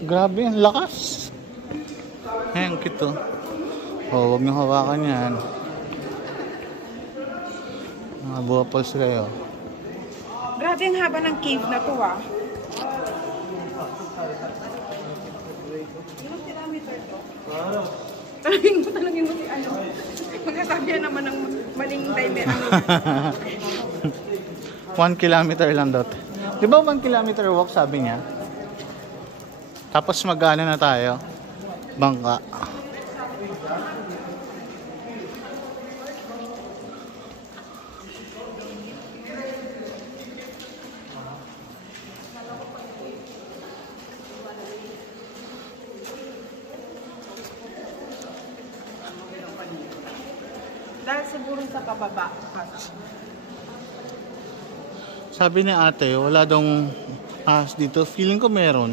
Grabe, ang lakas. Ayan, kito. Oh, huwag niyo hawakan yan. Mga buwapals kayo. Grabe ang haba ng cave na to ah. Ilang kilometer to? Talagang mo talagang mo ano. Magsasabi naman ng maling diameter. 1 kilometer lang daw. Di ba 1 kilometer walk sabi niya? Tapos mag-ano na tayo? Bangka. Dahil siguro sa pababa. Sabi ni ate, wala dong ahas dito. Feeling ko meron.